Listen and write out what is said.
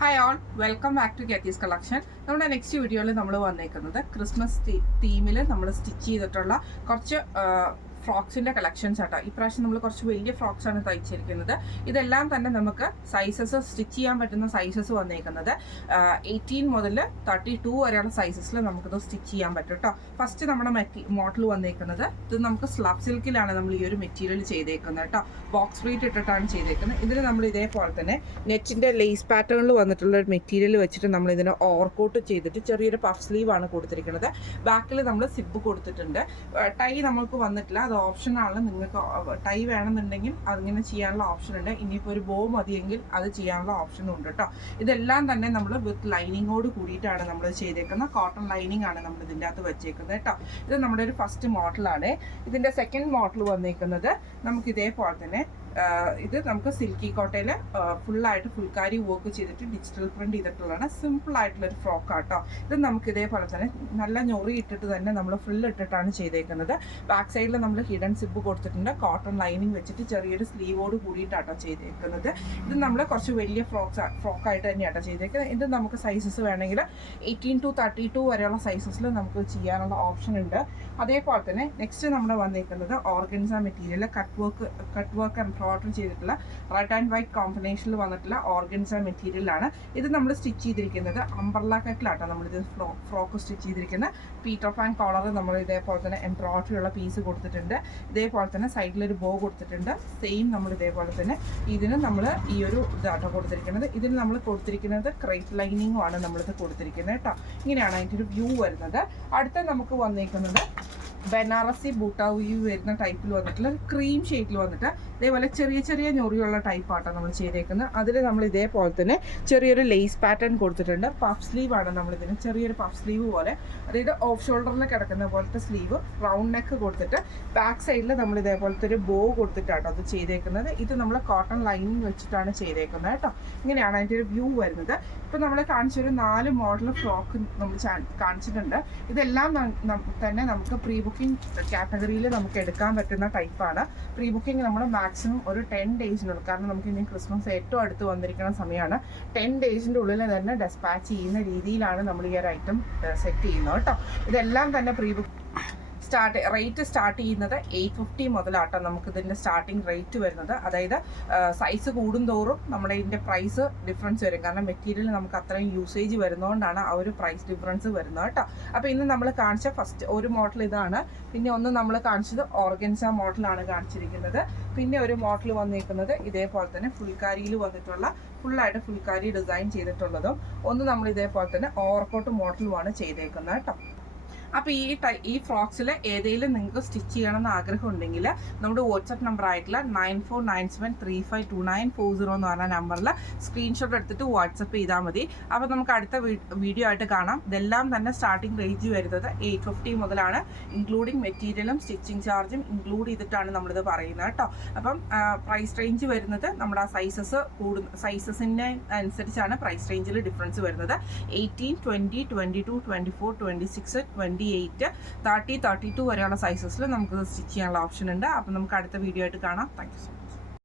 Hi all, welcome back to Getty's collection. നമ്മുടെ next വീഡിയോയിൽ നമ്മൾ വന്നേക്കുന്നത് ക്രിസ്മസ് തീമിൽ നമ്മൾ സ്റ്റിച്ച് ചെയ്തിട്ടുള്ള കുറച്ച് ഫ്രോക്സിൻ്റെ കളക്ഷൻസ് ആട്ടോ. ഇപ്രാവശ്യം നമ്മൾ കുറച്ച് വലിയ ഫ്രോക്സ് ആണ് തയ്ച്ചിരിക്കുന്നത്. ഇതെല്ലാം തന്നെ നമുക്ക് സൈസസ് സ്റ്റിച്ച് ചെയ്യാൻ പറ്റുന്ന സൈസസ് വന്നേക്കുന്നത് 18 മുതൽ 32 വരെയുള്ള സൈസസിൽ നമുക്കിത് സ്റ്റിച്ച് ചെയ്യാൻ പറ്റും കേട്ടോ. ഫസ്റ്റ് നമ്മുടെ മോഡൽ വന്നേക്കുന്നത് ഇത് നമുക്ക് സ്ലബ് സിൽക്കിലാണ് നമ്മൾ ഈ ഒരു മെറ്റീരിയൽ ചെയ്തേക്കുന്നത് കേട്ടോ. ബോക്സ് പ്രീറ്റ് ഇട്ടിട്ടാണ് ചെയ്തേക്കുന്നത്. ഇതിന് നമ്മൾ ഇതേപോലെ തന്നെ നെറ്റിൻ്റെ ലേസ് പാറ്റേണിൽ വന്നിട്ടുള്ള ഒരു മെറ്റീരിയൽ വെച്ചിട്ട് നമ്മൾ ഇതിനെ ഓവർകോട്ട് ചെയ്തിട്ട് ചെറിയൊരു പഫ് സ്ലീവ് ആണ് കൊടുത്തിരിക്കുന്നത്. ബാക്കിൽ നമ്മൾ സിബ് കൊടുത്തിട്ടുണ്ട്. ടൈ നമുക്ക് വന്നിട്ടില്ല, അത് ഓപ്ഷനാണ്. നിങ്ങൾക്ക് ടൈ വേണമെന്നുണ്ടെങ്കിൽ അതിങ്ങനെ ചെയ്യാനുള്ള ഓപ്ഷൻ ഉണ്ട്. ഇനിയിപ്പോൾ ഒരു ബോ മതിയെങ്കിൽ അത് ചെയ്യാനുള്ള ഓപ്ഷനും ഉണ്ട് കേട്ടോ. ഇതെല്ലാം തന്നെ നമ്മൾ വിത്ത് ലൈനിങ്ങോട് കൂടിയിട്ടാണ് നമ്മൾ ചെയ്തേക്കുന്നത്. കോട്ടൺ ലൈനിങ് ആണ് നമ്മൾ ഇതിൻ്റെ അകത്ത് വെച്ചേക്കുന്നത് കേട്ടോ. ഇത് നമ്മുടെ ഒരു ഫസ്റ്റ് മോഡലാണ്. ഇതിൻ്റെ സെക്കൻഡ് മോഡൽ വന്നേക്കുന്നത് നമുക്ക് ഇതേപോലെ തന്നെ ഇത് നമുക്ക് സിൽക്കി കോട്ടയിൽ ഫുള്ളായിട്ട് ഫുൾക്കാരി വർക്ക് ചെയ്തിട്ട് ഡിജിറ്റൽ പ്രിന്റ് ചെയ്തിട്ടുള്ളതാണ്. സിമ്പിൾ ആയിട്ടുള്ളൊരു ഫ്രോക്ക് ആട്ടോ. ഇത് നമുക്ക് ഇതേപോലെ തന്നെ നല്ല ഞൊറി ഇട്ടിട്ട് തന്നെ നമ്മൾ ഫ്രിൽ ഇട്ടിട്ടാണ് ചെയ്തേക്കുന്നത്. ബാക്ക് സൈഡിൽ നമ്മൾ ഹിഡൻ സിബ് കൊടുത്തിട്ടുണ്ട്. കോട്ടൺ ലൈനിങ് വെച്ചിട്ട് ചെറിയൊരു സ്ലീവോട് കൂടിയിട്ടാട്ടോ ചെയ്തേക്കുന്നത്. ഇത് നമ്മൾ കുറച്ച് വലിയ ഫ്രോക്കായിട്ട് തന്നെയാട്ടോ ചെയ്തേക്കുന്നത്. ഇത് നമുക്ക് സൈസസ് വേണമെങ്കിൽ 18 to 32 വരെയുള്ള സൈസസിൽ നമുക്ക് ചെയ്യാനുള്ള ഓപ്ഷൻ ഉണ്ട്. അതേപോലെ തന്നെ നെക്സ്റ്റ് നമ്മൾ വന്നേക്കുന്നത് organza material cut work embroidery ചെയ്തിട്ടുള്ള റെഡ് ആൻഡ് വൈറ്റ് കോമ്പിനേഷനിൽ വന്നിട്ടുള്ള ഓർഗൻസ മെറ്റീരിയലാണ്. ഇത് നമ്മൾ സ്റ്റിച്ച് ചെയ്തിരിക്കുന്നത് അംബ്രല്ല കട്ടിലാട്ടോ. നമ്മളിത് ഫ്രോക്ക് സ്റ്റിച്ച് ചെയ്തിരിക്കുന്നത്. പീറ്റർ പാൻ കോളർ നമ്മൾ ഇതേപോലെ തന്നെ എംബ്രോയിഡറി ഉള്ള പീസ് കൊടുത്തിട്ടുണ്ട്. ഇതേപോലെ തന്നെ സൈഡിലൊരു ബോ കൊടുത്തിട്ടുണ്ട്. സെയിം നമ്മൾ ഇതേപോലെ തന്നെ ഇതിന് നമ്മൾ ഈ ഒരു ഇതാട്ടോ കൊടുത്തിരിക്കുന്നത്. ഇതിന് നമ്മൾ കൊടുത്തിരിക്കുന്നത് ക്രേപ്പ് ലൈനിങ്ങും ആണ് നമ്മളിത് കൊടുത്തിരിക്കുന്നത് കേട്ടോ. ഇങ്ങനെയാണ് അതിൻ്റെ ഒരു വ്യൂ വരുന്നത്. അടുത്ത നമുക്ക് വന്നേക്കുന്നത് ബനാറസി ബൂട്ട വ്യൂ വരുന്ന ടൈപ്പിൽ വന്നിട്ടുള്ള ക്രീം ഷെയ്ഡിൽ വന്നിട്ട് ഇതേപോലെ ചെറിയ ചെറിയ ഞൊറിയുള്ള ടൈപ്പാട്ടോ നമ്മൾ ചെയ്തേക്കുന്നത്. അതിൽ നമ്മൾ ഇതേപോലെ തന്നെ ചെറിയൊരു ലേസ് പാറ്റേൺ കൊടുത്തിട്ടുണ്ട്. പഫ് സ്ലീവ് ആണ് നമ്മളിതിന്, ചെറിയൊരു പഫ് സ്ലീവ് പോലെ, അതായത് ഓഫ് ഷോൾഡറിൽ കിടക്കുന്ന പോലത്തെ സ്ലീവ്, റൗണ്ട് നെക്ക് കൊടുത്തിട്ട് ബാക്ക് സൈഡിൽ നമ്മൾ ഇതേപോലത്തെ ഒരു ബോ കൊടുത്തിട്ടാട്ടോ അത് ചെയ്തേക്കുന്നത്. ഇത് നമ്മൾ കോട്ടൺ ലൈനിങ് വെച്ചിട്ടാണ് ചെയ്തേക്കുന്നത് കേട്ടോ. ഇങ്ങനെയാണ് അതിൻ്റെ ഒരു വ്യൂ വരുന്നത്. ഇപ്പോൾ നമ്മൾ കാണിച്ചൊരു 4 മോഡൽ ഫ്രോക്ക് നമ്മൾ കാണിച്ചിട്ടുണ്ട്. ഇതെല്ലാം തന്നെ നമുക്ക് പ്രീ ബുക്കിംഗ് കാറ്റഗറിയിൽ നമുക്ക് എടുക്കാൻ പറ്റുന്ന ടൈപ്പാണ്. പ്രീ ബുക്കിംഗ് നമ്മൾ മാക്സിമം ഒരു 10 ഡേയ്സിനുള്ളിൽ, കാരണം നമുക്ക് ഇനി ക്രിസ്മസ് ഏറ്റവും അടുത്ത് വന്നിരിക്കുന്ന സമയമാണ്. 10 ഡേയ്സിൻ്റെ ഉള്ളിൽ തന്നെ ഡെസ്പാച്ച് ചെയ്യുന്ന രീതിയിലാണ് നമ്മൾ ഈ ഒരു ഐറ്റം സെറ്റ് ചെയ്യുന്നത് കേട്ടോ. ഇതെല്ലാം തന്നെ പ്രീ ബുക്ക് റേറ്റ് സ്റ്റാർട്ട് ചെയ്യുന്നത് 850 മുതലാട്ടോ നമുക്കിതിൻ്റെ സ്റ്റാർട്ടിങ് റേറ്റ് വരുന്നത്. അതായത് സൈസ് കൂടുന്തോറും നമ്മുടെ ഇതിൻ്റെ പ്രൈസ് ഡിഫറൻസ് വരും. കാരണം മെറ്റീരിയൽ നമുക്ക് അത്രയും യൂസേജ് വരുന്നതുകൊണ്ടാണ് ആ ഒരു പ്രൈസ് ഡിഫറൻസ് വരുന്നത് കേട്ടോ. അപ്പോൾ ഇന്ന് നമ്മൾ കാണിച്ച ഫസ്റ്റ് ഒരു മോഡൽ ഇതാണ്. പിന്നെ ഒന്ന് നമ്മൾ കാണിച്ചത് ഓർഗൻസ മോഡലാണ് കാണിച്ചിരിക്കുന്നത്. പിന്നെ ഒരു മോഡൽ വന്നിരിക്കുന്നത് ഇതേപോലെ തന്നെ ഫുൾക്കാരിയിൽ വന്നിട്ടുള്ള ഫുള്ളായിട്ട് ഫുൾക്കാരി ഡിസൈൻ ചെയ്തിട്ടുള്ളതും, ഒന്ന് നമ്മൾ ഇതേപോലെ തന്നെ ഓവർകോട്ട് മോഡലുമാണ് ചെയ്തേക്കുന്നത് കേട്ടോ. അപ്പോൾ ഈ ഫ്രോക്സിൽ ഏതെങ്കിലും നിങ്ങൾക്ക് സ്റ്റിച്ച് ചെയ്യണമെന്ന് ആഗ്രഹം ഉണ്ടെങ്കിൽ നമ്മുടെ വാട്സപ്പ് നമ്പർ ആയിട്ടുള്ള 9497352940 എന്ന് പറഞ്ഞ നമ്പറിൽ സ്ക്രീൻഷോട്ട് എടുത്തിട്ട് വാട്സപ്പ് ചെയ്താൽ മതി. അപ്പോൾ നമുക്ക് അടുത്ത വീഡിയോ ആയിട്ട് കാണാം. ഇതെല്ലാം തന്നെ സ്റ്റാർട്ടിംഗ് റേഞ്ച് വരുന്നത് 850 മുതലാണ്. ഇൻക്ലൂഡിങ് മെറ്റീരിയലും സ്റ്റിച്ചിങ് ചാർജും ഇൻക്ലൂഡ് ചെയ്തിട്ടാണ് നമ്മളിത് പറയുന്നത് കേട്ടോ. അപ്പം പ്രൈസ് റേഞ്ച് വരുന്നത് നമ്മുടെ സൈസസിൻ്റെ അനുസരിച്ചാണ് പ്രൈസ് റേഞ്ചിൽ ഡിഫറൻസ് വരുന്നത്. 18, 20, 22, 24, 26, 28, 30, 32 വരെയുള്ള സൈസസിൽ നമുക്ക് സ്റ്റിച്ച് ചെയ്യാനുള്ള ഓപ്ഷൻ ഉണ്ട്. അപ്പോൾ നമുക്ക് അടുത്ത വീഡിയോ ആയിട്ട് കാണാം. Thank you so much.